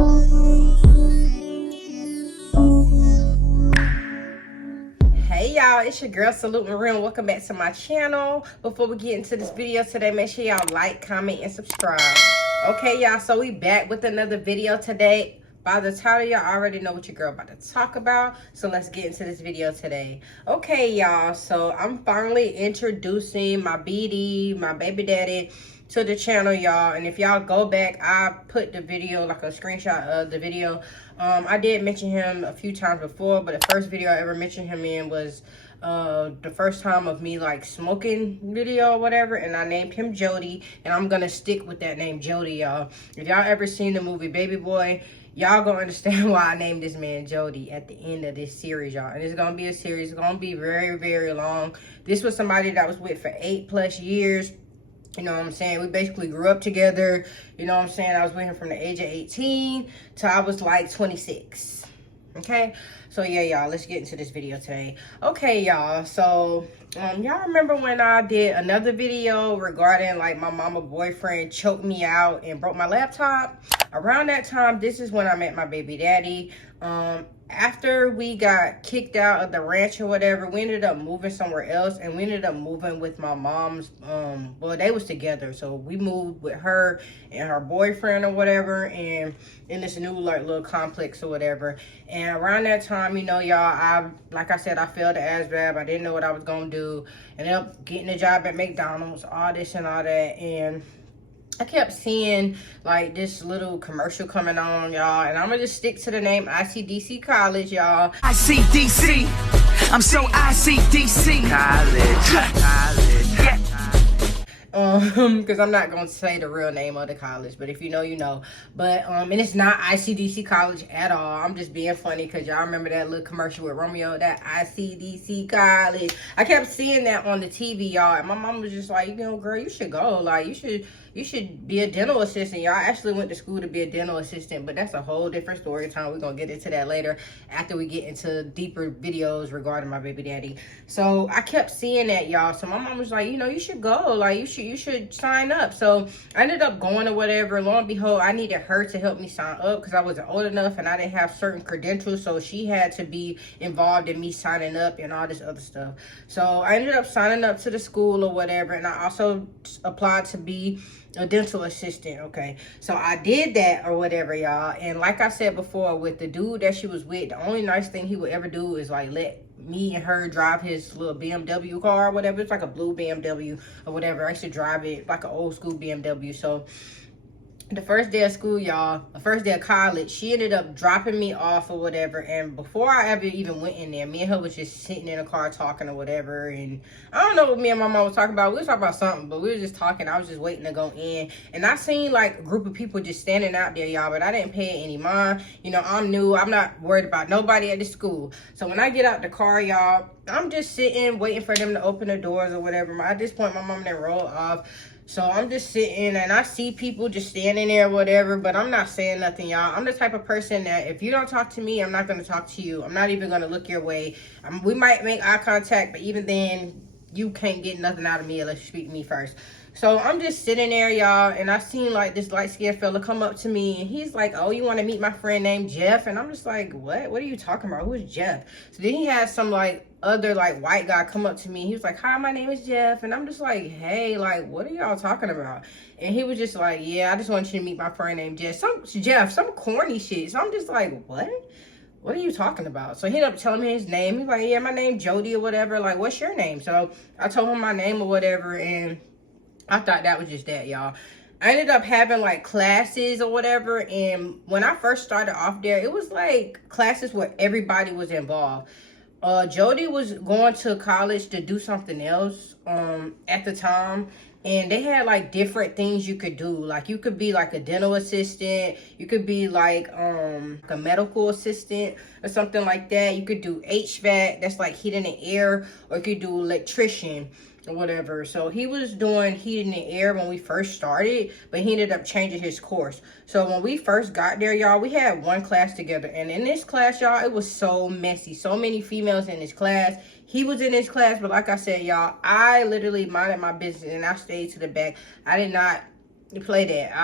Hey y'all, it's your girl Salute Marin. Welcome back to my channel. Before we get into this video today, make sure y'all like, comment, and subscribe. Okay y'all, so we back with another video today. By the title, y'all already know what your girl about to talk about, so let's get into this video today. Okay y'all, so I'm finally introducing my BD, my baby daddy, to the channel, y'all. And if y'all go back, I put the video, like a screenshot of the video. I did mention him a few times before, but the first video I ever mentioned him in was the first time of me like smoking video or whatever, and I named him Jodie, and I'm gonna stick with that name, Jodie, y'all. If y'all ever seen the movie Baby Boy, y'all gonna understand why I named this man Jodie at the end of this series, y'all. And it's gonna be a series. It's gonna be very, very long. This was somebody that I was with for 8+ years. You know what I'm saying? We basically grew up together. You know what I'm saying? I was with him from the age of 18 till I was like 26. Okay? So yeah, y'all, let's get into this video today. Okay, y'all. So, y'all remember when I did another video regarding like my mama boyfriend choked me out and broke my laptop? Around that time, this is when I met my baby daddy. After we got kicked out of the ranch or whatever, we ended up moving somewhere else, and we ended up moving with my mom's, well, they was together, so we moved with her and her boyfriend or whatever, and in this new like little complex or whatever. And around that time, you know, y'all, like I said, I failed the ASVAB. I didn't know what I was gonna do. Ended up getting a job at McDonald's, all this and all that, and I kept seeing like this little commercial coming on, y'all, and I'm gonna just stick to the name ICDC College, y'all. ICDC, I'm so ICDC College. Because I'm not gonna say the real name of the college, but if you know, you know. But and it's not ICDC College at all. I'm just being funny because y'all remember that little commercial with Romeo, that ICDC College. I kept seeing that on the TV, y'all, and my mom was just like, you know, girl, you should go. Like, you should be a dental assistant. Y'all actually went to school to be a dental assistant, but that's a whole different story time. We're gonna get into that later after we get into deeper videos regarding my baby daddy. So I kept seeing that, y'all. So my mom was like, you know, you should go. Like, you should sign up. So I ended up going or whatever. Lo and behold, I needed her to help me sign up because I wasn't old enough and I didn't have certain credentials. So she had to be involved in me signing up and all this other stuff. So I ended up signing up to the school or whatever, and I also applied to be a dental assistant. Okay, so I did that or whatever, y'all. And like I said before, with the dude that she was with, the only nice thing he would ever do is like let me and her drive his little BMW car or whatever. It's like a blue BMW or whatever. I used to drive it like an old school BMW. So the first day of school, y'all, the first day of college, she ended up dropping me off or whatever. And before I ever even went in there, me and her was just sitting in a car talking or whatever. And I don't know what me and my mom was talking about. We was talking about something, but we were just talking. I was just waiting to go in. And I seen like a group of people just standing out there, y'all, but I didn't pay it any mind. You know, I'm new. I'm not worried about nobody at the school. So when I get out the car, y'all, I'm just sitting, waiting for them to open the doors or whatever. At this point, my mom didn't roll off. So I'm just sitting and I see people just standing there or whatever, but I'm not saying nothing, y'all. I'm the type of person that if you don't talk to me, I'm not going to talk to you. I'm not even going to look your way. We might make eye contact, but even then, you can't get nothing out of me unless you speak to me first. So I'm just sitting there, y'all, and I seen like this light-skinned fella come up to me, and he's like, oh, you want to meet my friend named Jeff? And I'm just like, what? What are you talking about? Who's Jeff? So then he had some like other like white guy come up to me. He was like, hi, my name is Jeff. And I'm just like, hey, like, what are y'all talking about? And he was just like, yeah, I just want you to meet my friend named Jeff. Some corny shit. So I'm just like, what? What are you talking about? So he ended up telling me his name. He's like, yeah, my name Jodie or whatever. Like, what's your name? So I told him my name or whatever, and I thought that was just that, y'all. I ended up having like classes or whatever, and when I first started off there, it was like classes where everybody was involved. Jodie was going to college to do something else at the time, and they had like different things you could do. Like you could be like a dental assistant, you could be like a medical assistant or something like that. You could do HVAC, that's like heating and air, or you could do electrician or whatever. So he was doing heating and air when we first started, but he ended up changing his course. So when we first got there, y'all, we had one class together, and in this class, y'all, it was so messy. So many females in this class. He was in this class, but like I said, y'all, I literally minded my business and I stayed to the back. I did not You play that.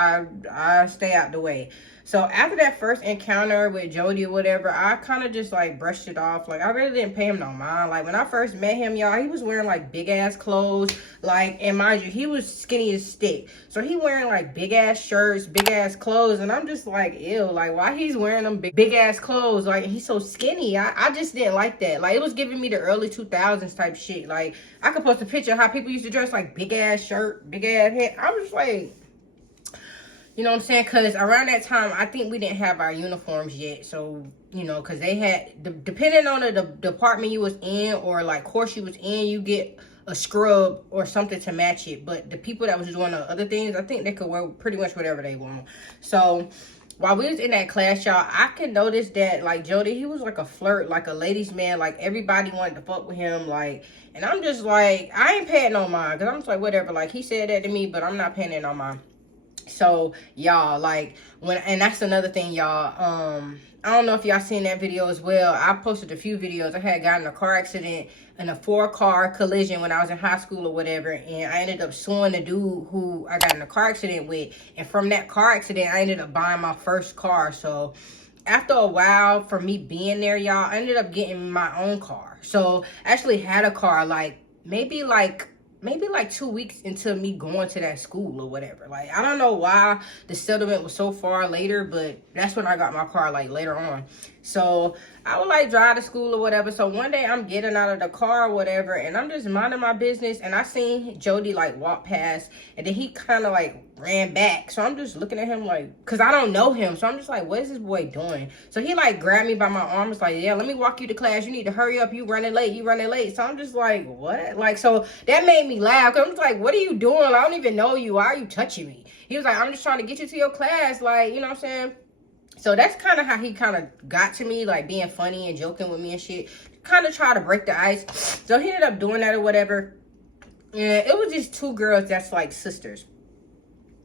I stay out the way. So after that first encounter with Jodie or whatever, I kind of just like brushed it off. Like I really didn't pay him no mind. Like when I first met him, y'all, he was wearing like big ass clothes. Like, and mind you, he was skinny as stick. So he wearing like big ass shirts, big ass clothes, and I'm just like, ew, like why he's wearing them big ass clothes? Like he's so skinny. I just didn't like that. Like it was giving me the early 2000s type shit. Like I could post a picture of how people used to dress, like big ass shirt, big ass head. I was just like, you know what I'm saying? Because around that time, I think we didn't have our uniforms yet. So, you know, because they had, depending on the department you was in or like course you was in, you get a scrub or something to match it. But the people that was doing the other things, I think they could wear pretty much whatever they want. So while we was in that class, y'all, I could notice that like Jodie, he was like a flirt, like a ladies man. Like everybody wanted to fuck with him. Like, and I'm just like, I ain't paying no mind. Because I'm just like, whatever. Like he said that to me, but I'm not paying it no mind. So y'all, like when, and that's another thing, y'all, I don't know if y'all seen that video as well. I posted a few videos. I had gotten in a car accident in a 4-car collision when I was in high school or whatever, and I ended up suing the dude who I got in a car accident with. And from that car accident, I ended up buying my first car. So after a while for me being there, y'all, I ended up getting my own car. So I actually had a car like maybe like 2 weeks into me going to that school or whatever. Like I don't know why the settlement was so far later, but that's when I got my car, like later on. So I would like drive to school or whatever. So one day I'm getting out of the car or whatever, and I'm just minding my business, and I seen Jodie like walk past, and then he kind of like ran back. So I'm just looking at him like, cause I don't know him. So I'm just like, what is this boy doing? So he like grabbed me by my arm. It's like, yeah, let me walk you to class. You need to hurry up. You running late. So I'm just like, what? Like, so that made me laugh. Cause I'm just like, what are you doing? I don't even know you. Why are you touching me? He was like, I'm just trying to get you to your class. Like, you know what I'm saying? So that's kind of how he kind of got to me, like being funny and joking with me and shit. Kind of try to break the ice. So he ended up doing that or whatever. And it was just 2 girls that's like sisters.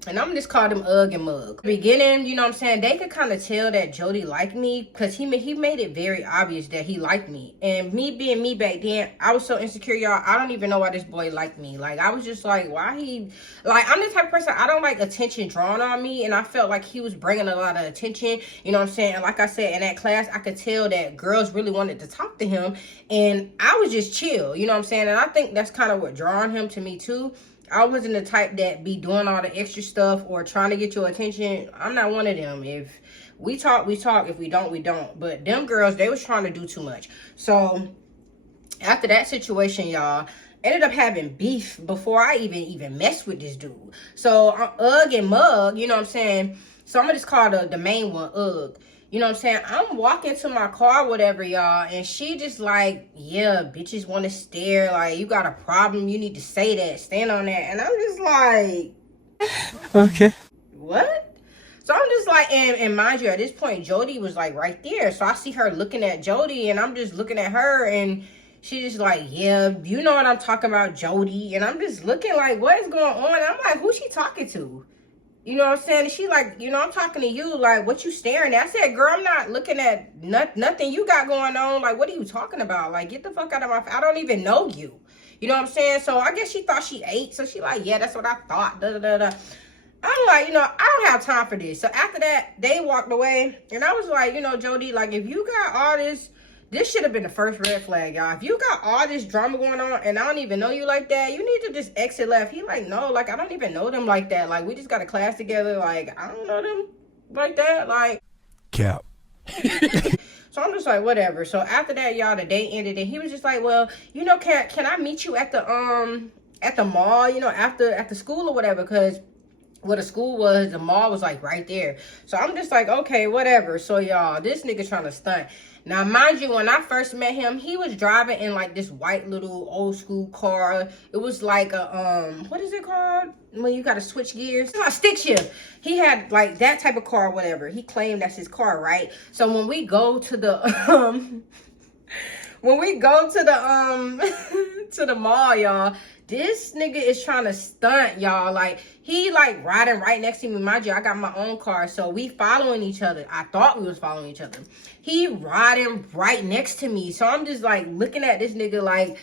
And I'm just call them Ugg and Mug. Beginning, you know what I'm saying, they could kind of tell that Jodie liked me because he made it very obvious that he liked me. And me being me back then, I was so insecure, y'all. I don't even know why this boy liked me. Like, I was just like, why he... Like, I'm the type of person, I don't like attention drawn on me. And I felt like he was bringing a lot of attention. You know what I'm saying? And like I said, in that class, I could tell that girls really wanted to talk to him. And I was just chill, you know what I'm saying? And I think that's kind of what drawn him to me, too. I wasn't the type that be doing all the extra stuff or trying to get your attention. I'm not one of them. If we talk, we talk. If we don't, we don't. But them girls, they was trying to do too much. So after that situation, y'all, ended up having beef before I even messed with this dude. So Ugg and Mug, you know what I'm saying? So I'm going to just call the main one Ugg. You know what I'm saying? I'm walking to my car, whatever, y'all. And she just like, yeah, bitches want to stare. Like, you got a problem. You need to say that. Stand on that. And I'm just like, okay. What? So I'm just like, and mind you, at this point, Jodie was like right there. So I see her looking at Jodie, and I'm just looking at her, and she just like, yeah, you know what I'm talking about, Jodie. And I'm just looking like, what is going on? I'm like, who's she talking to? You know what I'm saying? And she like, you know, I'm talking to you. Like, what you staring at? I said, girl, I'm not looking at nothing you got going on. Like, what are you talking about? Like, get the fuck out of my face. I don't even know you. You know what I'm saying? So I guess she thought she ate. So she like, yeah, that's what I thought. Da, da, da, da. I'm like, you know, I don't have time for this. So after that, they walked away. And I was like, you know, Jodie, like, if you got all this should have been the first red flag, y'all. If you got all this drama going on and I don't even know you like that, you need to just exit left. He like, no, like, I don't even know them like that. Like, we just got a class together. Like, I don't know them like that. Like, Cap. So I'm just like, whatever. So after that, y'all, the day ended, and he was just like, well, you know, can I meet you at the mall, you know, after school or whatever? Because where the school was, the mall was like right there. So I'm just like, okay, whatever. So y'all, this nigga trying to stunt. Now, mind you, when I first met him, he was driving in like this white little old school car. It was like a, what is it called? When you got to switch gears? It's like stick shift. He had like that type of car, whatever. He claimed that's his car, right? So when we go to the, to the mall, y'all, this nigga is trying to stunt, y'all. Like, he like riding right next to me. Mind you, I got my own car, so we following each other. I thought we was following each other. He riding right next to me. So I'm just like looking at this nigga like,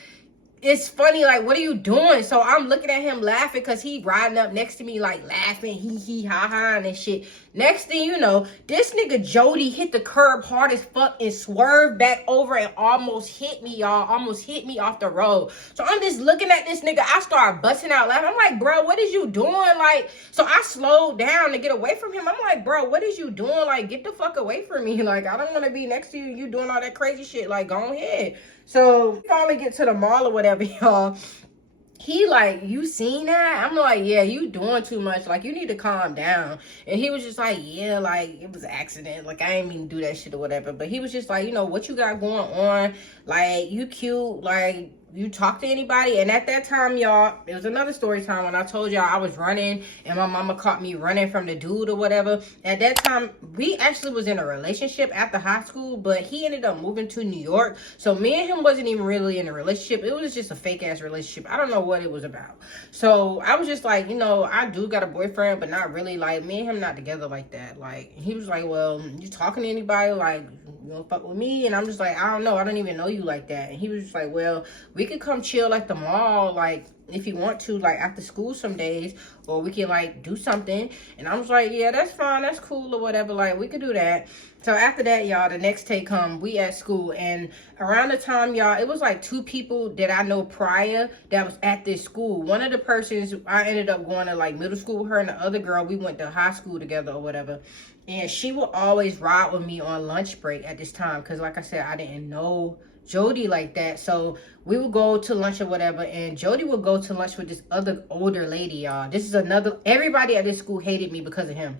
it's funny, like, what are you doing? So I'm looking at him laughing because he riding up next to me, like, laughing, hee, ha, ha, and shit. Next thing you know, this nigga Jodie hit the curb hard as fuck and swerved back over and almost hit me, y'all. Almost hit me off the road. So I'm just looking at this nigga. I start busting out laughing. I'm like, bro, what is you doing? Like, so I slowed down to get away from him. I'm like, bro, what is you doing? Like, get the fuck away from me. Like, I don't want to be next to you. You doing all that crazy shit. Like, go ahead. So we finally get to the mall or whatever, y'all. He like, you seen that? I'm like, yeah, you doing too much. Like, you need to calm down. And he was just like, yeah, like, it was an accident. Like, I ain't mean to do that shit or whatever. But he was just like, you know, what you got going on? Like, you cute. Like, you talk to anybody? And at that time, y'all, it was another story time when I told y'all I was running and my mama caught me running from the dude or whatever. At that time, we actually was in a relationship after high school, but he ended up moving to New York. So me and him wasn't even really in a relationship. It was just a fake ass relationship. I don't know what it was about. So I was just like, you know, I do got a boyfriend, but not really. Like, me and him not together like that. Like, he was like, well, you talking to anybody? Like, you don't fuck with me? And I'm just like, I don't know. I don't even know you like that. And he was just like, well, we could come chill at the mall, like, if you want to, like, after school some days, or we can, like, do something. And I was like, yeah, that's fine, that's cool, or whatever, like, we could do that. So after that, y'all, the next day come, we at school, and around the time, y'all, it was like 2 people that I know prior that was at this school. One of the persons, I ended up going to, like, middle school with her, and the other girl, we went to high school together or whatever. And she would always ride with me on lunch break at this time, because, like I said, I didn't know Jodie like that. So we would go to lunch or whatever, and Jodie would go to lunch with this other older lady, y'all. This is another, everybody at this school hated me because of him.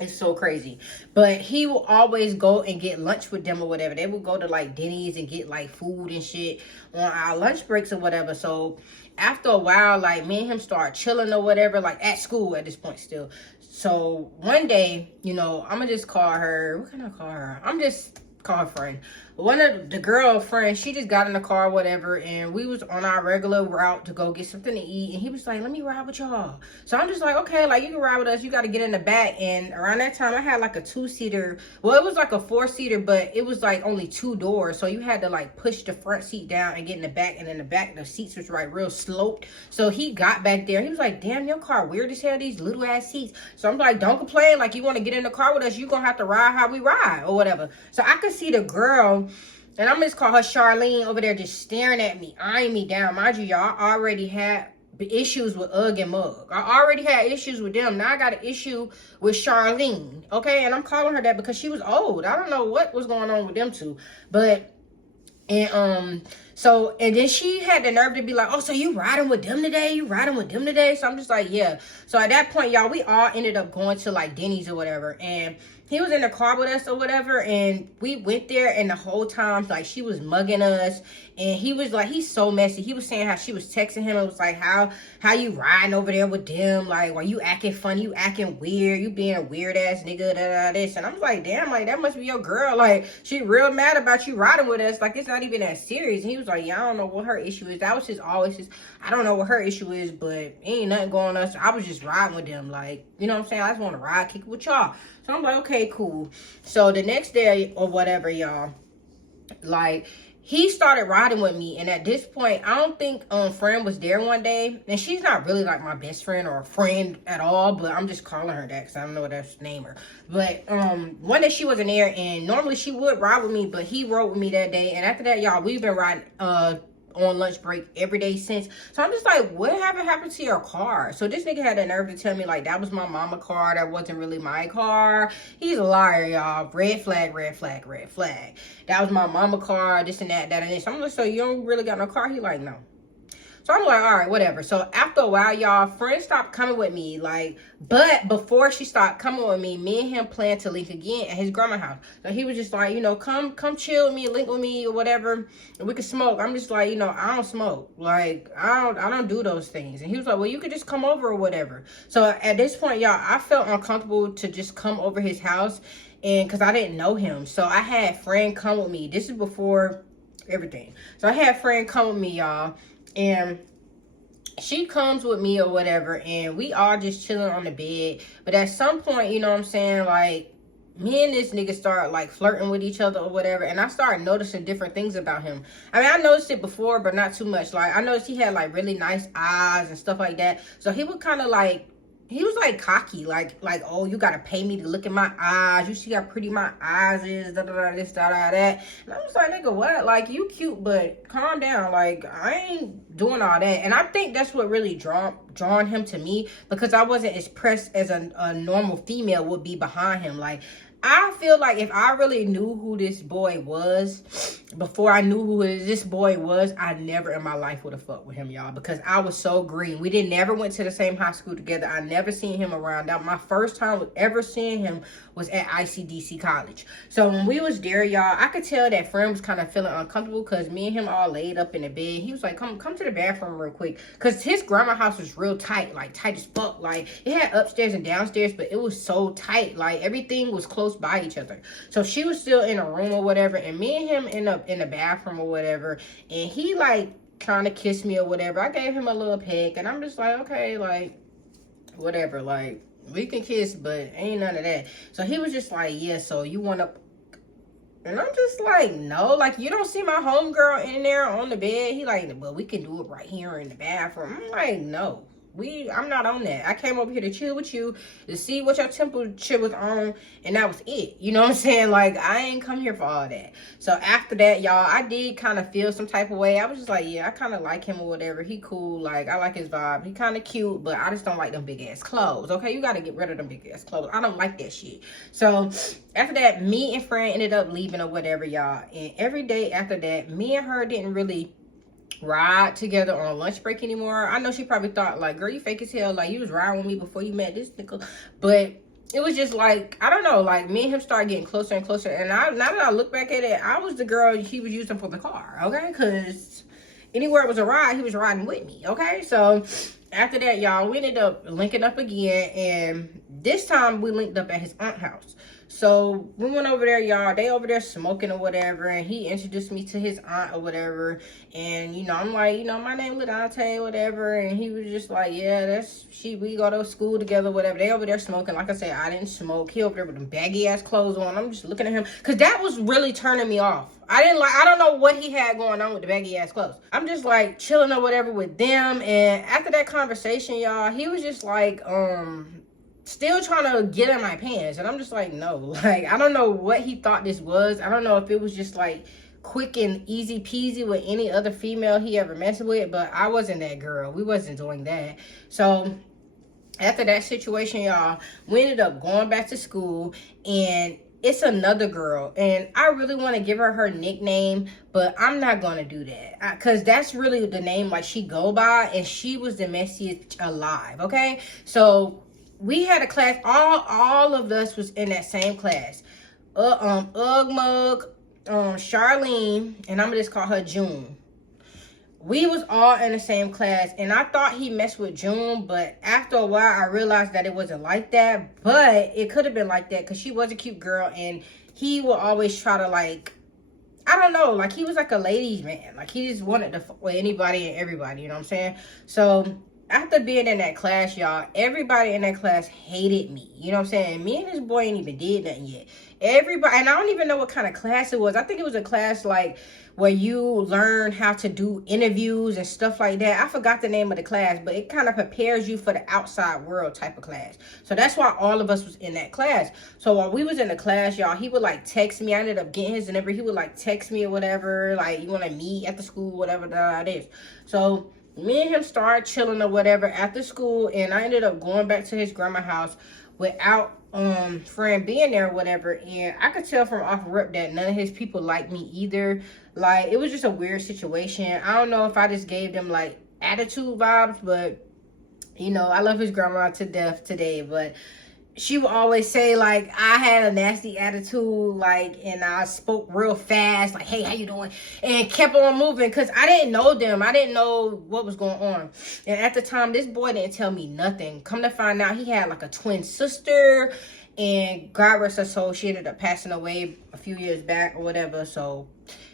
It's so crazy. But he will always go and get lunch with them or whatever. They would go to like Denny's and get like food and shit on our lunch breaks or whatever. So after a while, like, me and him start chilling or whatever, like at school at this point still. So one day, you know, I'm gonna just call her, what can I call her? I'm just call her friend. One of the girlfriends, she just got in the car, whatever, and we was on our regular route to go get something to eat, and he was like, let me ride with y'all. So I'm just like, okay, like, you can ride with us, you got to get in the back. And around that time, I had like a 2-seater, well, it was like a 4-seater, but it was like only 2 doors, so you had to like push the front seat down and get in the back, and in the back, the seats was like real sloped. So he got back there, he was like, damn, your car weird as hell, these little ass seats. So I'm like, don't complain, like, you want to get in the car with us, you gonna have to ride how we ride or whatever. So I could see the girl, and I'm just call her Charlene, over there just staring at me, eyeing me down. Mind you, y'all, I already had issues with Ugg and Mug. I already had issues with them. Now I got an issue with Charlene, okay? And I'm calling her that because she was old. I don't know what was going on with them two. But, and then she had the nerve to be like, oh, so you riding with them today? You riding with them today? So I'm just like, yeah. So at that point, y'all, we all ended up going to like Denny's or whatever. And he was in the car with us or whatever, and we went there, and the whole time, like, she was mugging us, and he was like, he's so messy. He was saying how she was texting him. It was like, how you riding over there with them? Like, why you acting funny? You acting weird? You being a weird ass nigga? This. And I'm like, damn, like, that must be your girl. Like, she real mad about you riding with us. Like, it's not even that serious. And he was like, yeah, I don't know what her issue is. That was just always just, I don't know what her issue is, but ain't nothing going on. So I was just riding with them. Like, you know what I'm saying? I just want to ride, kick it with y'all. So I'm like, okay, cool. So the next day or whatever, y'all, like, he started riding with me. And at this point, I don't think friend was there one day. And she's not really like my best friend or a friend at all, but I'm just calling her that because I don't know what that's name her. But one day she wasn't there, and normally she would ride with me, but he rode with me that day. And after that, y'all, we've been riding on lunch break every day since. So I'm just like, what happened to your car? So this nigga had the nerve to tell me, like, that was my mama car, that wasn't really my car. He's a liar, y'all. Red flag, red flag, red flag. That was my mama car, this and that and this. I'm like, so you don't really got no car? He like, no. So I'm like, all right, whatever. So after a while, y'all, friend stopped coming with me. Like, but before she stopped coming with me, me and him planned to link again at his grandma's house. So he was just like, you know, come chill with me, link with me or whatever, and we could smoke. I'm just like, you know, I don't smoke. Like, I don't do those things. And he was like, well, you could just come over or whatever. So at this point, y'all, I felt uncomfortable to just come over his house, and because I didn't know him. So I had friend come with me. This is before everything. So I had friend come with me, y'all. And she comes with me or whatever, and we all just chilling on the bed. But at some point, you know what I'm saying, like, me and this nigga started like flirting with each other or whatever, and I started noticing different things about him. I mean, I noticed it before, but not too much. Like, I noticed he had like really nice eyes and stuff like that. So he would kind of like, he was like cocky, like, oh, you gotta pay me to look in my eyes. You see how pretty my eyes is, da da da, this, da da, that. And I was like, nigga, what? Like, you cute, but calm down. Like, I ain't doing all that. And I think that's what really drawn him to me, because I wasn't as pressed as a normal female would be behind him. Like, I feel like if I really knew who this boy was before I knew who this boy was, I never in my life would have fucked with him, y'all, because I was so green. We never went to the same high school together. I never seen him around. That my first time ever seeing him was at ICDC College. So when we was there, y'all, I could tell that friend was kind of feeling uncomfortable, because me and him all laid up in the bed. He was like, come to the bathroom real quick, because his grandma house was real tight, like tight as fuck. Like, it had upstairs and downstairs, but it was so tight. Like, everything was close by each other. So she was still in a room or whatever, and me and him end up in the bathroom or whatever, and he like trying to kiss me or whatever. I gave him a little peck, and I'm just like, okay, like, whatever, like, we can kiss, but ain't none of that. So he was just like, yeah, so you want to, and I'm just like, no, like, you don't see my homegirl in there on the bed. He like, well, we can do it right here in the bathroom. I'm like, no, I'm not on that. I came over here to chill with you, to see what your temperature was on, and that was it. You know what I'm saying? Like, I ain't come here for all that. So after that, y'all, I did kind of feel some type of way. I was just like, yeah, I kind of like him or whatever. He cool. Like, I like his vibe. He kind of cute, but I just don't like them big ass clothes. Okay, you got to get rid of them big ass clothes. I don't like that shit. So after that, me and friend ended up leaving or whatever, y'all. And every day after that, me and her didn't really ride together on lunch break anymore. I know she probably thought like, girl, you fake as hell, like you was riding with me before you met this nigga. But it was just like, I don't know, like me and him started getting closer and closer, and now that I look back at it, I was the girl he was using for the car, okay? Because anywhere it was a ride, he was riding with me, okay? So after that, y'all, we ended up linking up again, and this time we linked up at his aunt's house. So we went over there, y'all. They over there smoking or whatever, and he introduced me to his aunt or whatever. And you know, I'm like, you know, my name is Dante, whatever. And he was just like, yeah, that's she. We go to school together, whatever. They over there smoking. Like I said, I didn't smoke. He over there with them baggy ass clothes on. I'm just looking at him, cause that was really turning me off. I don't know what he had going on with the baggy ass clothes. I'm just like chilling or whatever with them. And after that conversation, y'all, he was just like, still trying to get in my pants, and I'm just like, no, like, I don't know what he thought this was. I don't know if it was just like quick and easy peasy with any other female he ever messed with, but I wasn't that girl. We wasn't doing that. So after that situation, y'all, we ended up going back to school, and it's another girl, and I really want to give her nickname, but I'm not going to do that, because that's really the name like she go by, and she was the messiest alive, okay? So we had a class, all of us was in that same class. Ugmug, Charlene, and I'm gonna just call her June. We was all in the same class, and I thought he messed with June, but after a while I realized that it wasn't like that. But it could have been like that, because she was a cute girl, and he would always try to, like, I don't know, like, he was like a ladies man. Like, he just wanted to fuck with anybody and everybody, you know what I'm saying? So after being in that class, y'all, everybody in that class hated me. You know what I'm saying? Me and this boy ain't even did nothing yet. Everybody, and I don't even know what kind of class it was. I think it was a class like where you learn how to do interviews and stuff like that. I forgot the name of the class, but it kind of prepares you for the outside world type of class. So that's why all of us was in that class. So while we was in the class, y'all, he would like text me. I ended up getting his number. He would like text me or whatever, like, you want to meet at the school, whatever that is. So me and him started chilling or whatever after school, and I ended up going back to his grandma's house without friend being there or whatever. And I could tell from off rip that none of his people liked me either. Like, it was just a weird situation. I don't know if I just gave them like attitude vibes, but you know, I love his grandma to death today, but she would always say, like, I had a nasty attitude, like, and I spoke real fast, like, hey, how you doing? And kept on moving, because I didn't know them. I didn't know what was going on. And at the time, this boy didn't tell me nothing. Come to find out, he had, like, a twin sister, and God rest her soul, she ended up passing away a few years back or whatever. So,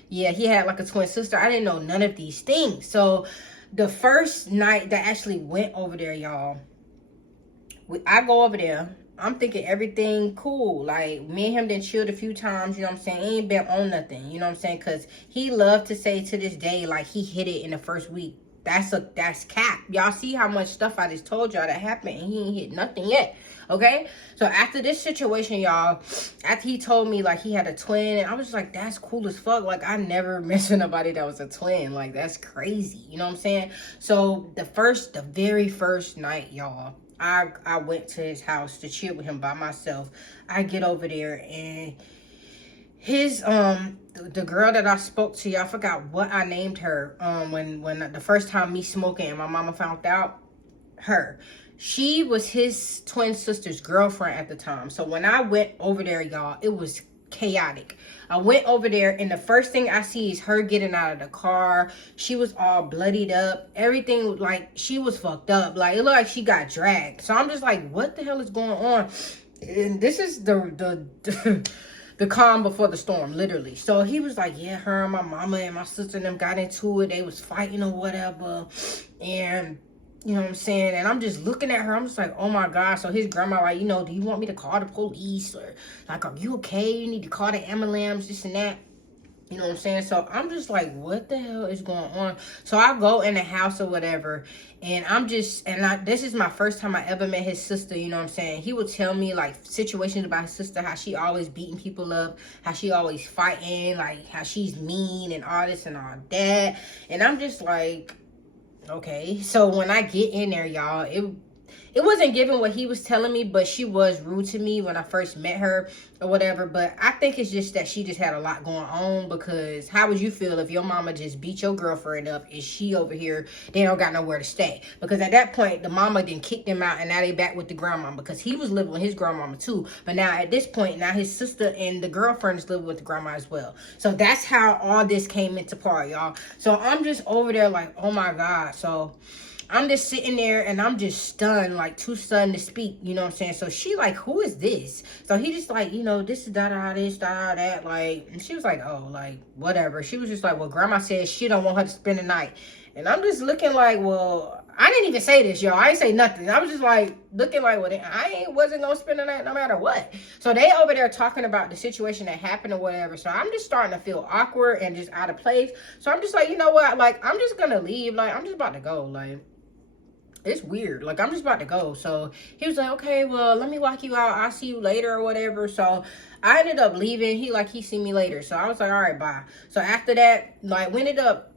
yeah, he had, like, a twin sister. I didn't know none of these things. So, the first night that I actually went over there, y'all, I go over there. I'm thinking everything cool. Like, me and him then chilled a few times, you know what I'm saying? He ain't been on nothing, you know what I'm saying? Because he loved to say to this day, like, he hit it in the first week. That's cap. Y'all see how much stuff I just told y'all that happened, and he ain't hit nothing yet. Okay? So after this situation, y'all, after he told me like he had a twin, I was just like, that's cool as fuck. Like, I never messed with nobody that was a twin. Like, that's crazy. You know what I'm saying? So the very first night, y'all, I went to his house to chill with him by myself. I get over there, and his the girl that I spoke to, y'all, I forgot what I named her when the first time me smoking and my mama found out, her, she was his twin sister's girlfriend at the time. So when I went over there, y'all, it was chaotic. I went over there, and the first thing I see is her getting out of the car. She was all bloodied up, everything, like she was fucked up, like it looked like she got dragged. So I'm just like, what the hell is going on? And this is the calm before the storm, literally. So he was like, yeah, her and my mama and my sister and them got into it. They was fighting or whatever. And you know what I'm saying? And I'm just looking at her. I'm just like, oh my God. So his grandma like, you know, do you want me to call the police? Or like, are you okay? You need to call the ambulance, this and that. You know what I'm saying? So I'm just like, what the hell is going on? So I go in the house or whatever, and this is my first time I ever met his sister, you know what I'm saying? He would tell me like situations about his sister, how she always beating people up, how she always fighting, like how she's mean and all this and all that. And I'm just like, okay. So when I get in there, y'all, it wasn't giving what he was telling me, but she was rude to me when I first met her or whatever. But I think it's just that she just had a lot going on, because how would you feel if your mama just beat your girlfriend up and she over here, they don't got nowhere to stay? Because at that point, the mama then kicked him out, and now they back with the grandmama, because he was living with his grandmama too. But now at this point, now his sister and the girlfriend is living with the grandma as well. So that's how all this came into part, y'all. So I'm just over there like, oh my God. So I'm just sitting there, and I'm just stunned, like too stunned to speak, you know what I'm saying? So she like, who is this? So he just like, you know, this is da-da this, da-da that, like, and she was like, oh, like, whatever. She was just like, well, grandma said she don't want her to spend the night. And I'm just looking like, well, I didn't even say this, y'all. I ain't say nothing. I was just like, looking like, well, wasn't gonna spend the night no matter what. So they over there talking about the situation that happened or whatever. So I'm just starting to feel awkward and just out of place. So I'm just like, you know what? Like, I'm just gonna leave. Like, I'm just about to go. Like, it's weird. Like, I'm just about to go. So he was like, okay, well, let me walk you out. I'll see you later or whatever. So I ended up leaving. He see me later. So I was like, all right, bye. So after that, like, we ended up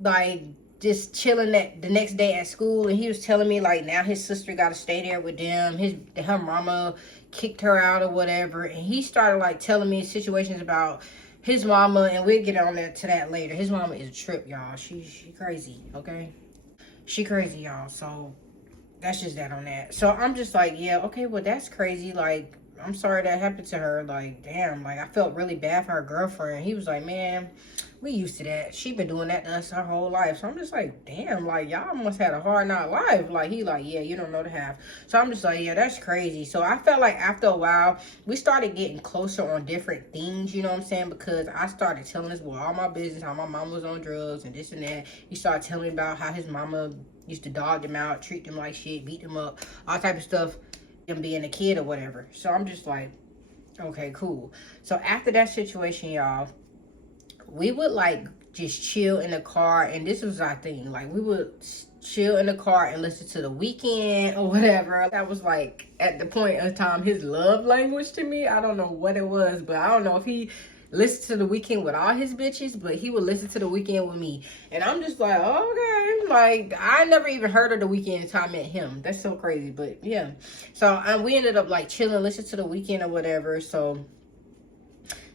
like just chilling the next day at school. And he was telling me like, now his sister got to stay there with them. Her mama kicked her out or whatever. And he started like telling me situations about his mama, and we'll get on to that later. His mama is a trip, y'all. She crazy, okay? She crazy, y'all. So that's just that on that. So I'm just like, yeah, okay, well, that's crazy. Like, I'm sorry that happened to her. Like, damn, like, I felt really bad for her girlfriend. He was like, man, we used to that. She been doing that to us her whole life. So I'm just like, damn, like, y'all must had a hard knock life. Like, he like, yeah, you don't know the half. So I'm just like, yeah, that's crazy. So I felt like after a while, we started getting closer on different things, you know what I'm saying? Because I started telling us, well, all my business, how my mom was on drugs and this and that. He started telling me about how his mama used to dog them out, treat them like shit, beat them up, all type of stuff, them being a kid or whatever. So I'm just like, okay, cool. So after that situation, y'all, we would like just chill in the car, and this was our thing. Like, we would chill in the car and listen to The Weeknd or whatever. That was like at the point of time his love language to me. I don't know what it was, but I don't know if he listened to The Weeknd with all his bitches, but he would listen to The Weeknd with me. And I'm just like, okay. Like, I never even heard of The Weeknd until I met him. That's so crazy, but yeah. So we ended up like chilling, listening to The Weeknd or whatever. So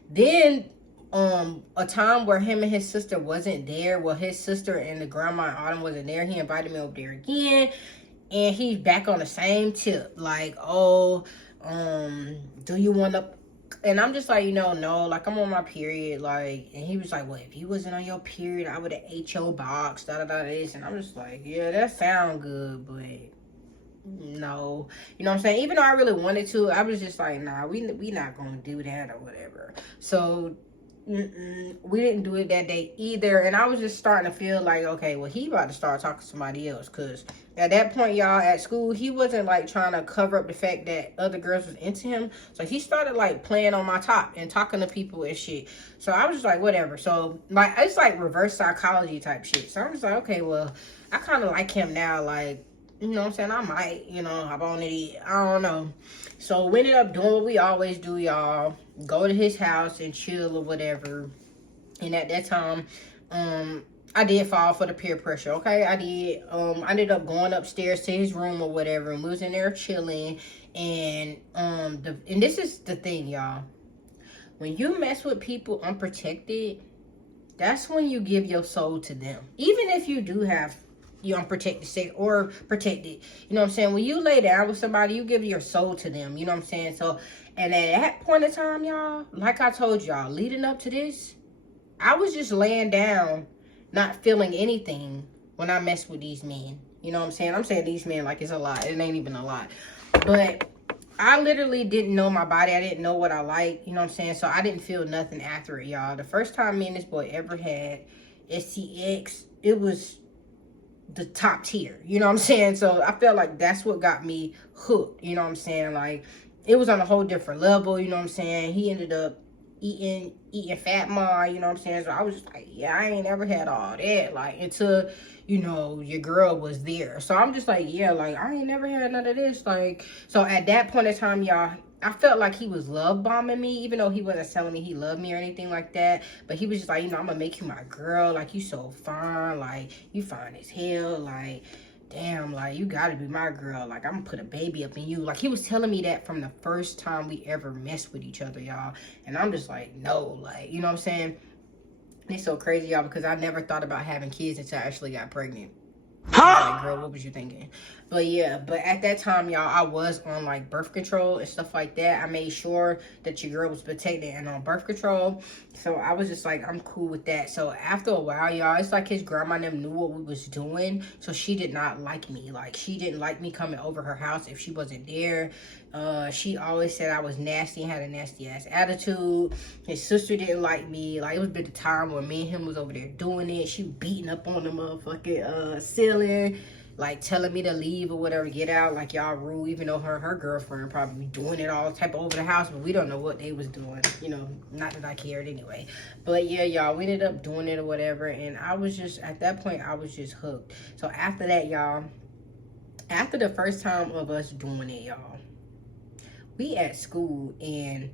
then a time where him and his sister wasn't there. Well, his sister and the grandma and Autumn wasn't there. He invited me over there again, and he's back on the same tip. Like, oh, do you want to? And I'm just like, you know, no, like, I'm on my period. Like, and he was like, well, if you wasn't on your period, I would have ate your box, da-da-da this. And I'm just like, yeah, that sound good, but no. You know what I'm saying? Even though I really wanted to, I was just like, nah, we not gonna do that or whatever. So We didn't do it that day either. And I was just starting to feel like, okay, well, he about to start talking to somebody else. Because at that point, y'all, at school, he wasn't like trying to cover up the fact that other girls was into him. So he started like playing on my top and talking to people and shit. So I was just like, whatever. So like, it's like reverse psychology type shit. So I'm just like, okay, well, I kind of like him now. Like, you know what I'm saying? I might, hop on it. I don't know. So we ended up doing what we always do, y'all. Go to his house and chill or whatever. And at that time, I did fall for the peer pressure, okay? I did. I ended up going upstairs to his room or whatever. And we was in there chilling. And and this is the thing, y'all. When you mess with people unprotected, that's when you give your soul to them. Even if you do have unprotected sex or protected, you know what I'm saying? When you lay down with somebody, you give your soul to them, you know what I'm saying? So, and at that point in time, y'all, like I told y'all, leading up to this, I was just laying down, not feeling anything when I messed with these men. You know what I'm saying? I'm saying these men like it's a lot. It ain't even a lot. But I literally didn't know my body. I didn't know what I liked, you know what I'm saying? So I didn't feel nothing after it, y'all. The first time me and this boy ever had STX, it was the top tier, you know what I'm saying? So I felt like that's what got me hooked, you know what I'm saying? Like, it was on a whole different level, you know what I'm saying? He ended up eating fat ma, you know what I'm saying? So I was just like, yeah, I ain't never had all that, like, until, your girl was there. So I'm just like, yeah, like, I ain't never had none of this, like. So at that point in time, y'all, I felt like he was love bombing me, even though he wasn't telling me he loved me or anything like that. But he was just like, I'm gonna make you my girl. Like, you so fine. Like, you fine as hell. Like, damn, like, you gotta be my girl. Like, I'm gonna put a baby up in you. Like, he was telling me that from the first time we ever messed with each other, y'all. And I'm just like, no, like, you know what I'm saying? It's so crazy, y'all, because I never thought about having kids until I actually got pregnant. Like, girl, what was you thinking? But yeah, but at that time, y'all, I was on like birth control and stuff like that. I made sure that your girl was protected and on birth control. So I was just like, I'm cool with that. So after a while, y'all, it's like his grandma and them knew what we was doing. So she did not like me. Like, she didn't like me coming over her house if she wasn't there. She always said I was nasty and had a nasty ass attitude. His sister didn't like me. Like, it was a bit of time where me and him was over there doing it. She beating up on the motherfucking ceiling, like telling me to leave or whatever, get out, like y'all rude, even though her girlfriend probably doing it all type of over the house, but we don't know what they was doing, not that I cared anyway. But yeah, y'all, we ended up doing it or whatever, and I was just, at that point, I was just hooked. So after that, y'all, after the first time of us doing it, y'all, we at school, and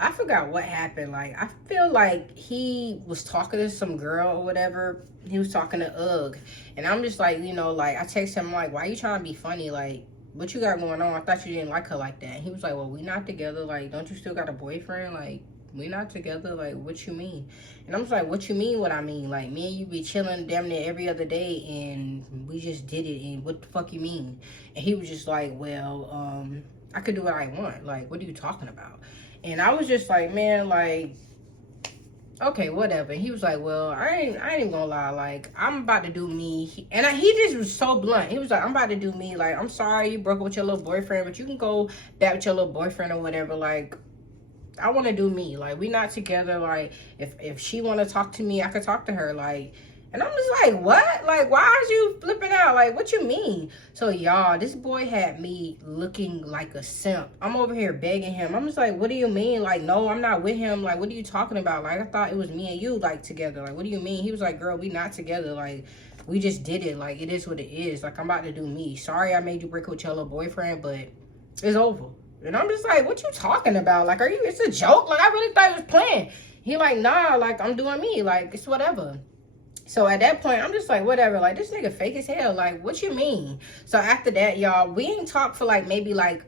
I forgot what happened. Like, I feel like he was talking to some girl or whatever. He was talking to Ugg. And I'm just like, like, I text him, like, why you trying to be funny? Like, what you got going on? I thought you didn't like her like that. And he was like, well, we not together. Like, don't you still got a boyfriend? Like, we not together. Like, what you mean? And I'm just like, what you mean what I mean? Like, me and you be chilling damn near every other day, and we just did it. And what the fuck you mean? And he was just like, well, I could do what I want. Like, what are you talking about? And I was just like, man, like, okay, whatever. He was like, well, I ain't even gonna lie. Like, I'm about to do me. He just was so blunt. He was like, I'm about to do me. Like, I'm sorry you broke up with your little boyfriend, but you can go back with your little boyfriend or whatever. Like, I want to do me. Like, we not together. Like, if she want to talk to me, I could talk to her. Like, and I'm just like, what? Like, why is you flipping out? Like, what you mean? So, y'all, this boy had me looking like a simp. I'm over here begging him. I'm just like, what do you mean? Like, no, I'm not with him. Like, what are you talking about? Like, I thought it was me and you, like, together. Like, what do you mean? He was like, girl, we not together. Like, we just did it. Like, it is what it is. Like, I'm about to do me. Sorry I made you break up with your little boyfriend, but it's over. And I'm just like, what you talking about? Like, it's a joke? Like, I really thought it was playing. He like, nah, like, I'm doing me. Like, it's whatever. So at that point, I'm just like, whatever. Like, this nigga fake as hell. Like, what you mean? So after that, y'all, we ain't talked for like maybe like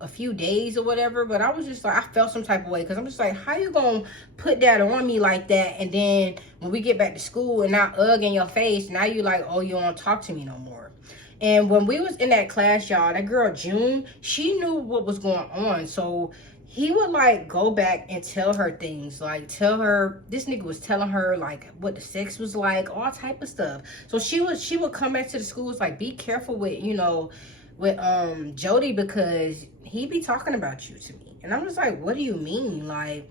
a few days or whatever. But I was just like, I felt some type of way. Because I'm just like, how you going to put that on me like that? And then when we get back to school and not Ugg in your face, now you like, oh, you don't want to talk to me no more. And when we was in that class, y'all, that girl, June, she knew what was going on. So he would like go back and tell her things, like tell her, this nigga was telling her like what the sex was like, all type of stuff. So she would come back to the school, was like, be careful with, with Jodie, because he be talking about you to me. And I'm just like, what do you mean? Like,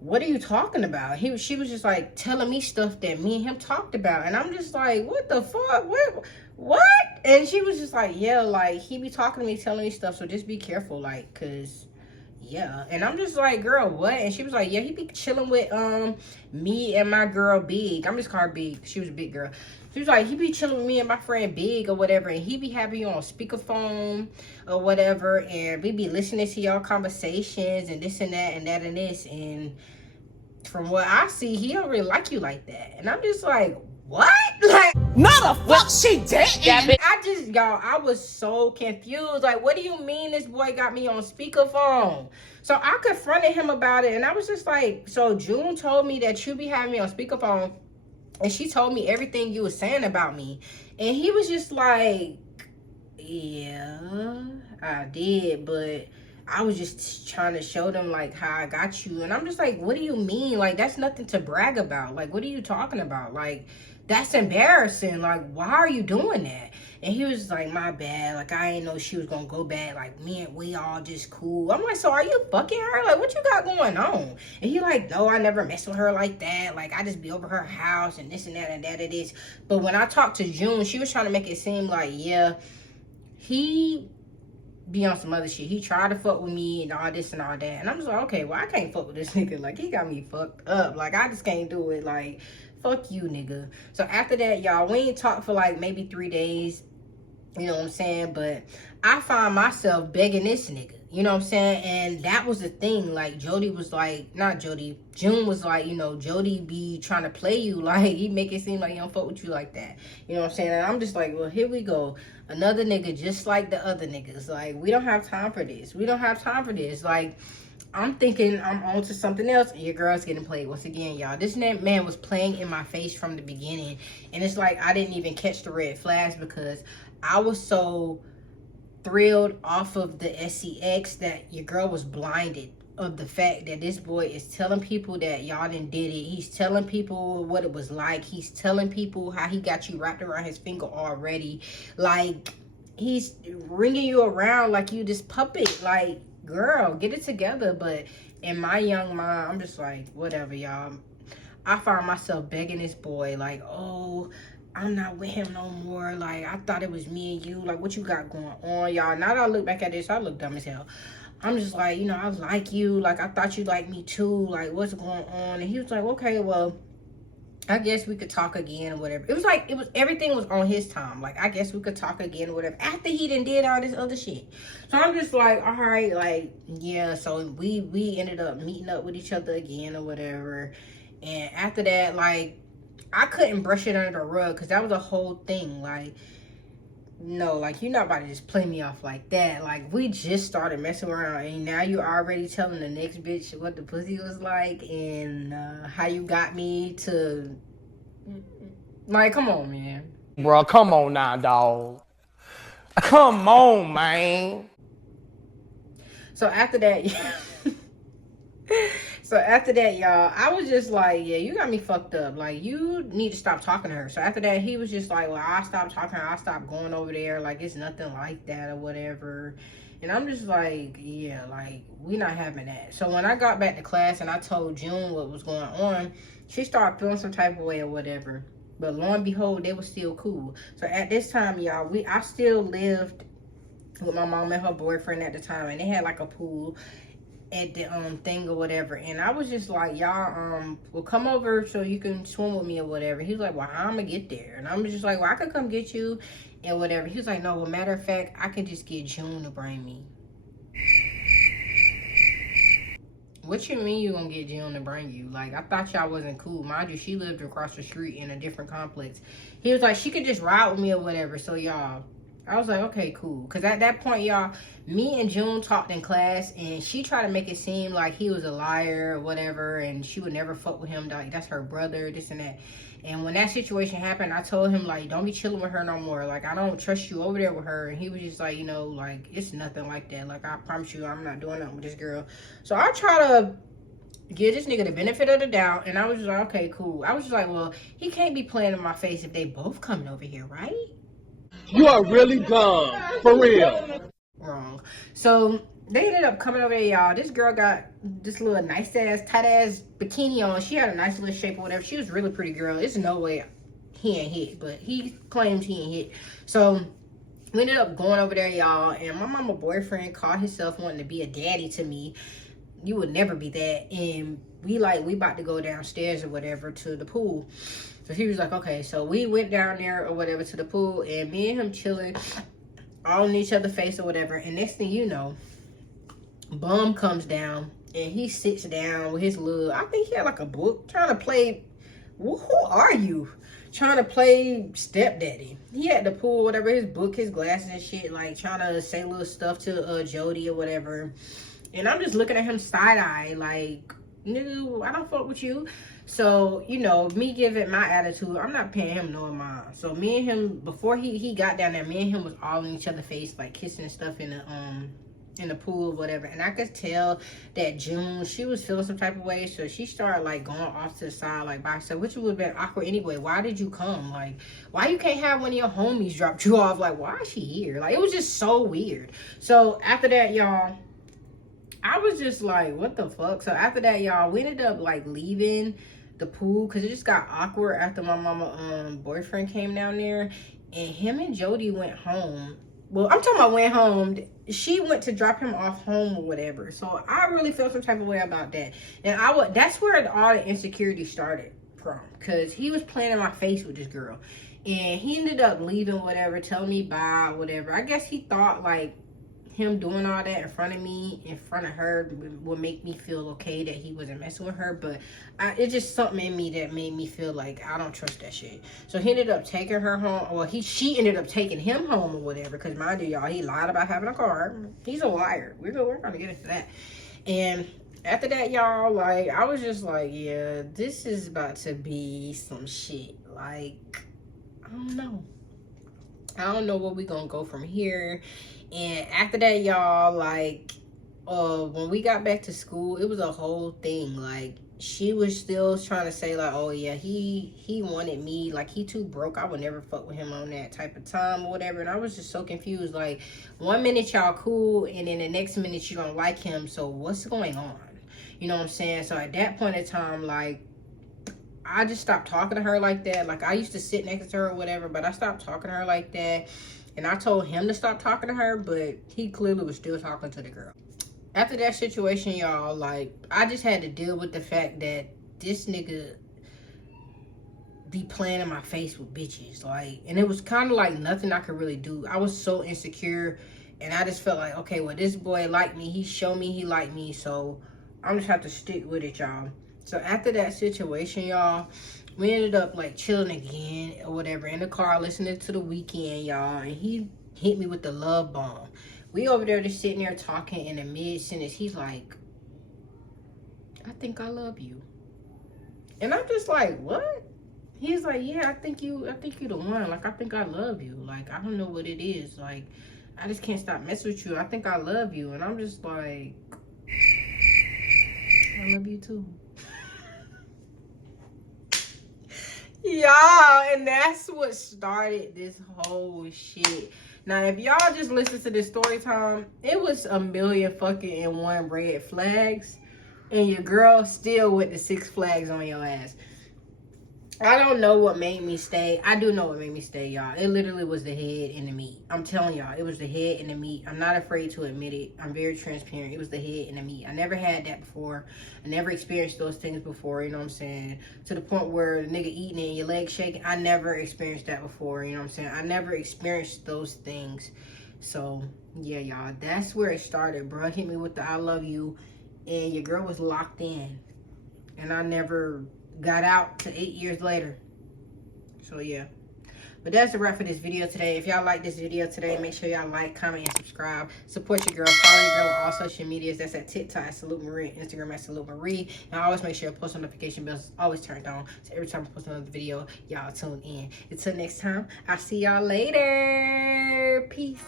what are you talking about? She was just like telling me stuff that me and him talked about. And I'm just like, what the fuck? What? And she was just like, yeah, like, he be talking to me, telling me stuff, so just be careful, like, cause yeah. And I'm just like, girl, what? And she was like, yeah, he be chilling with me and my girl Big. I'm just calling her Big. She was a big girl. She was like, he be chilling with me and my friend Big or whatever, and he be having you on speakerphone or whatever, and we be listening to y'all conversations and this and that and that and this. And from what I see, he don't really like you like that. And I'm just like, what? Like, No, the fuck she didn't. I was so confused. Like, what do you mean this boy got me on speakerphone? So I confronted him about it, and I was just like, so June told me that you be having me on speakerphone, and she told me everything you was saying about me. And he was just like, yeah, I did, but I was just trying to show them, like, how I got you. And I'm just like, what do you mean? Like, that's nothing to brag about. Like, what are you talking about? Like, that's embarrassing. Like, why are you doing that? And he was like, my bad. Like, I ain't know she was gonna go bad. Like, me and we all just cool. I'm like, so are you fucking her? Like, what you got going on? And he like, no, I never mess with her like that. Like, I just be over her house and this and that and that it is. But when I talked to June, she was trying to make it seem like, yeah, he be on some other shit. He tried to fuck with me and all this and all that. And I'm just like, okay, well, I can't fuck with this nigga. Like, he got me fucked up. Like, I just can't do it. Like, fuck you, nigga. So after that, y'all, we ain't talked for like maybe 3 days. You know what I'm saying? But I find myself begging this nigga. You know what I'm saying? And that was the thing. Like, Jodie was like, not Jodie, June was like, you know, Jodie be trying to play you. Like, he make it seem like he don't fuck with you like that. You know what I'm saying? And I'm just like, well, here we go. Another nigga just like the other niggas. Like, we don't have time for this. We don't have time for this. Like, I'm thinking I'm on to something else, and your girl's getting played. Once again, y'all, this man was playing in my face from the beginning. And it's like I didn't even catch the red flags because I was so thrilled off of the SCX that your girl was blinded of the fact that this boy is telling people that y'all done did it. He's telling people what it was like. He's telling people how he got you wrapped around his finger already. Like, he's ringing you around like you this puppet. Like, girl, get it together. But in my young mind, I'm just like, whatever, y'all. I find myself begging this boy, like, oh, I'm not with him no more. Like, I thought it was me and you. Like, what you got going on, y'all? Now that I look back at this, I look dumb as hell. I'm just like, you know, I like you. Like, I thought you liked me too. Like, what's going on? And he was like, okay, well, I guess we could talk again or whatever. It was like, everything was on his time. Like, I guess we could talk again or whatever. After he done did all this other shit. So I'm just like, all right, like, yeah. So we ended up meeting up with each other again or whatever. And after that, like, I couldn't brush it under the rug because that was a whole thing. Like, no, like, you're not about to just play me off like that. Like, we just started messing around, and now you already telling the next bitch what the pussy was like and how you got me to, like, come on, man. Bro, come on now, dog. Come on, man. So after that, y'all, I was just like, yeah, you got me fucked up. Like, you need to stop talking to her. So after that, he was just like, well, I'll stop talking to her. I'll stop going over there. Like, it's nothing like that or whatever. And I'm just like, yeah, like, we not having that. So when I got back to class and I told June what was going on, she started feeling some type of way or whatever. But lo and behold, they were still cool. So at this time, y'all, I still lived with my mom and her boyfriend at the time. And they had, like, a pool at the thing or whatever. And I was just like, y'all will come over so you can swim with me or whatever. He was like, well, I'm gonna get there. And I'm just like, well, I could come get you and whatever. He was like, no, well, matter of fact, I can just get June to bring me. What you mean you gonna get June to bring you? Like, I thought y'all wasn't cool. Mind you, she lived across the street in a different complex. He was like, she could just ride with me or whatever. So y'all, I was like, okay, cool. Because at that point, y'all, me and June talked in class, and she tried to make it seem like he was a liar or whatever, and she would never fuck with him. Like, that's her brother, this and that. And when that situation happened, I told him, like, don't be chilling with her no more. Like, I don't trust you over there with her. And he was just like, you know, like, it's nothing like that. Like, I promise you, I'm not doing nothing with this girl. So I try to give this nigga the benefit of the doubt, and I was just like, okay, cool. I was just like, well, he can't be playing in my face if they both coming over here, right? You are really dumb, for real. Wrong. So they ended up coming over there, y'all. This girl got this little nice ass, tight ass bikini on. She had a nice little shape or whatever. She was really pretty girl. There's no way he ain't hit, but he claims he ain't hit. So we ended up going over there, y'all, and my mama boyfriend called himself wanting to be a daddy to me. You would never be that. And we about to go downstairs or whatever to the pool. So he was like, okay. So we went down there or whatever to the pool, and me and him chilling all in each other's face or whatever. And next thing you know, Bum comes down and he sits down with his little, I think he had like a book, trying to play, who are you? Trying to play stepdaddy. He had the pool, whatever, his book, his glasses and shit, like trying to say little stuff to Jodie or whatever. And I'm just looking at him side-eye like, nigga, I don't fuck with you. So, you know, me giving my attitude, I'm not paying him no mind. So me and him, before he got down there, me and him was all in each other's face, like kissing and stuff in the pool or whatever. And I could tell that June, she was feeling some type of way, so she started like going off to the side like by herself, which would have been awkward anyway. Why did you come? Like, why you can't have one of your homies drop you off? Like, why is she here? Like, it was just so weird. So after that, y'all, I was just like, what the fuck? So after that, y'all, we ended up like leaving the pool because it just got awkward after my mama boyfriend came down there, and him and Jodie went home. Well, I'm talking about went home. She went to drop him off home or whatever. So I really felt some type of way about that. And that's where all the insecurity started from. Because he was playing in my face with this girl. And he ended up leaving whatever, telling me bye, whatever. I guess he thought like him doing all that in front of me, in front of her, would make me feel okay that he wasn't messing with her. But it's just something in me that made me feel like I don't trust that shit. So he ended up taking her home. Well, she ended up taking him home or whatever. Because mind you, y'all, he lied about having a car. He's a liar. We're going to get into that. And after that, y'all, like, I was just like, yeah, this is about to be some shit. Like, I don't know. I don't know where we gonna go from here. And after that, y'all, like, when we got back to school, it was a whole thing. Like, she was still trying to say, like, oh, yeah, he wanted me. Like, he too broke. I would never fuck with him on that type of time or whatever. And I was just so confused. Like, one minute y'all cool, and then the next minute you don't like him. So what's going on? You know what I'm saying? So at that point in time, like, I just stopped talking to her like that. Like, I used to sit next to her or whatever, but I stopped talking to her like that. And I told him to stop talking to her, but he clearly was still talking to the girl. After that situation, y'all, like, I just had to deal with the fact that this nigga be playing in my face with bitches. Like, and it was kind of like nothing I could really do. I was so insecure, and I just felt like, okay, well, this boy liked me. He showed me he liked me, so I'm just have to stick with it, y'all. So after that situation, y'all, we ended up like chilling again or whatever in the car, listening to The Weeknd, y'all. And he hit me with the love bomb. We over there just sitting there talking, in the mid-sentence, he's like, I think I love you. And I'm just like, what? He's like, yeah, I think you the one. Like, I think I love you. Like, I don't know what it is. Like, I just can't stop messing with you. I think I love you. And I'm just like, I love you too. Y'all, and that's what started this whole shit. Now, if y'all just listen to this story time, it was a million fucking and one red flags, and your girl still with the 6 flags on your ass. I don't know what made me stay. I do know what made me stay, y'all. It literally was the head and the meat. I'm telling y'all, it was the head and the meat. I'm not afraid to admit it. I'm very transparent. It was the head and the meat. I never had that before. I never experienced those things before, you know what I'm saying? To the point where the nigga eating it and your legs shaking. I never experienced that before, you know what I'm saying? I never experienced those things. So, yeah, y'all. That's where it started, bro. Hit me with the I love you. And your girl was locked in. And I never got out to 8 years later. So yeah, but that's a wrap for this video today. If y'all like this video today, make sure y'all like, comment, and subscribe. Support your girl. Follow your girl on all social medias. That's at TikTok at Salute Marie, Instagram at Salute Marie. And always make sure your post notification bells is always turned on, so every time I post another video, y'all tune in. Until next time, I'll see y'all later. Peace.